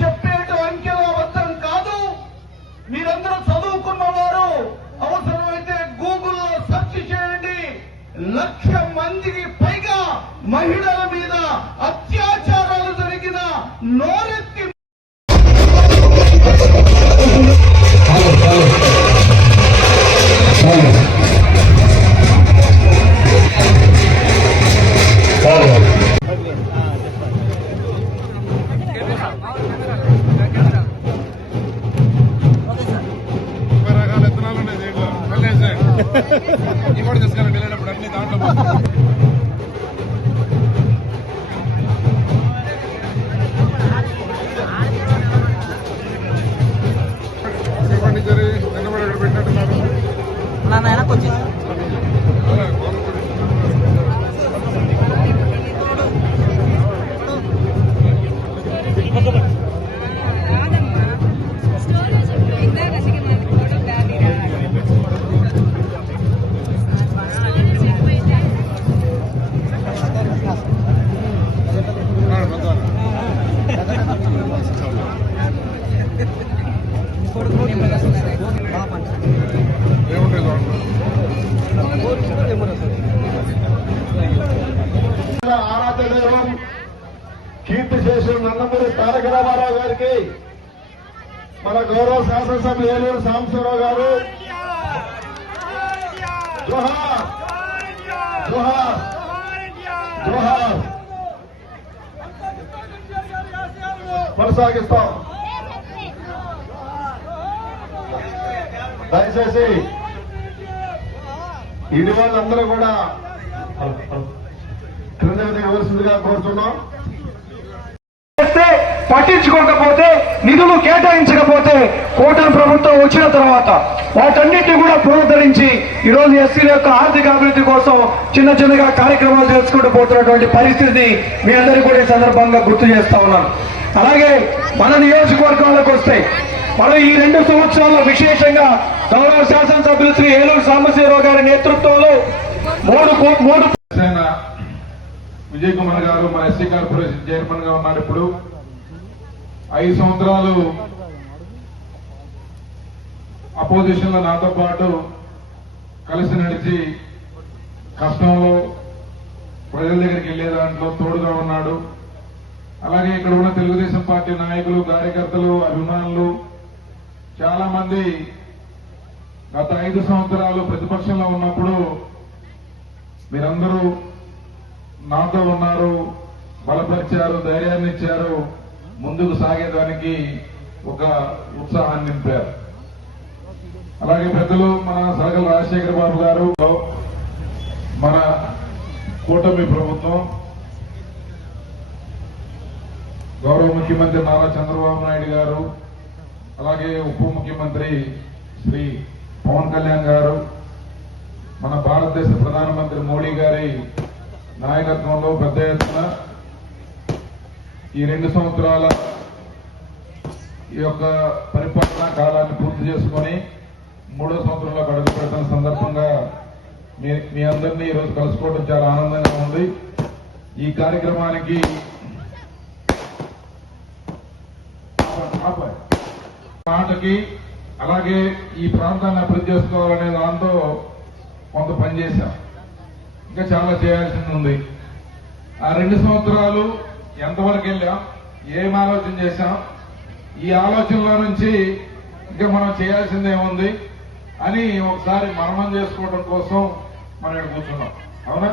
చెప్పేట అంకెల అబద్ధం కాదు. మీరందరూ చదువుకున్నవారు, అవసరమైతే గూగుల్లో సెర్చ్ చేయండి. 1,00,000 మందికి పైగా మహిళల మీద అత్యాచారాలు జరిగిన నోరెత్తి ఇంకోటి తీసుకెళ్ళండి వెళ్ళేటప్పుడు అన్ని దాంట్లో ఆరాధ్య దైవం కీర్తి చేసిన నందమూరి తారక రామారావు గారికి మన గౌరవ శాసనసభ్యులు ఏలూరు సాంబశివరావు గారు జోహార్ జోహార్ జోహార్ కొనసాగిస్తాం. దయచేసి ఇది వాళ్ళందరూ కూడా క్రిందకి దిగవలసిందిగా కోరుతున్నాం. పట్టించుకోకపోతే, నిధులు కేటాయించకపోతే కూటమి ప్రభుత్వం వచ్చిన తర్వాత వాటన్నిటిని కూడా పునరుద్ధరించి ఈరోజు ఎస్సీల యొక్క ఆర్థిక అభివృద్ధి కోసం చిన్న చిన్నగా కార్యక్రమాలు చేసుకుంటూ పోతున్నటువంటి పరిస్థితిని మీ అందరికీ కూడా ఈ సందర్భంగా గుర్తు చేస్తా ఉన్నాను. అలాగే మన నియోజకవర్గాలకు వస్తే మనం ఈ 2 సంవత్సరాల్లో విశేషంగా గౌరవ శాసనసభ్యులు శ్రీ ఏలూరు సాంబశివరావు గారి నేతృత్వంలో మూడు విజయ్ కుమార్ గారు మన ఎస్సీ కార్పొరేషన్ చైర్మన్ గా ఉన్నారు. ఇప్పుడు 5 సంవత్సరాలు అపోజిషన్ లో నాతో పాటు కలిసి నడిచి కష్టంలో ప్రజల దగ్గరికి వెళ్లే దాంట్లో తోడుగా ఉన్నాడు. అలాగే ఇక్కడ ఉన్న తెలుగుదేశం పార్టీ నాయకులు, కార్యకర్తలు, అభిమానులు చాలా మంది గత 5 సంవత్సరాలు ప్రతిపక్షంలో ఉన్నప్పుడు మీరందరూ నాతో ఉన్నారు, బలపరిచారు, ధైర్యాన్ని ఇచ్చారు, ముందుకు సాగేదానికి ఒక ఉత్సాహాన్ని నింపారు. అలాగే పెద్దలు మన సరగల రాజశేఖర బాబు గారు, మన కూటమి ప్రభుత్వం, గౌరవ ముఖ్యమంత్రి నారా చంద్రబాబు నాయుడు గారు, అలాగే ఉప ముఖ్యమంత్రి శ్రీ పవన్ కళ్యాణ్ గారు, మన భారతదేశ ప్రధానమంత్రి మోడీ గారి నాయకత్వంలో పెద్ద ఎత్తున ఈ 2 సంవత్సరాల ఈ యొక్క పరిపాలనా కాలాన్ని పూర్తి చేసుకుని 3వ సంవత్సరంలో అడుగు పెడుతున్న సందర్భంగా మీ అందరినీ ఈరోజు కలుసుకోవడం చాలా ఆనందంగా ఉంది. ఈ కార్యక్రమానికి మాటకి అలాగే ఈ ప్రాంతాన్ని అభివృద్ధి చేసుకోవాలనే దాంతో కొంత పనిచేశాం. ఇంకా చాలా చేయాల్సింది ఉంది. ఆ 2 సంవత్సరాలు ఎంతవరకు వెళ్ళాం, ఏం ఆలోచన చేశాం, ఈ ఆలోచనలో నుంచి ఇంకా మనం చేయాల్సింది ఏముంది అని ఒకసారి మననం చేసుకోవడం కోసం మనం ఇక్కడ కూర్చున్నాం. అవునా?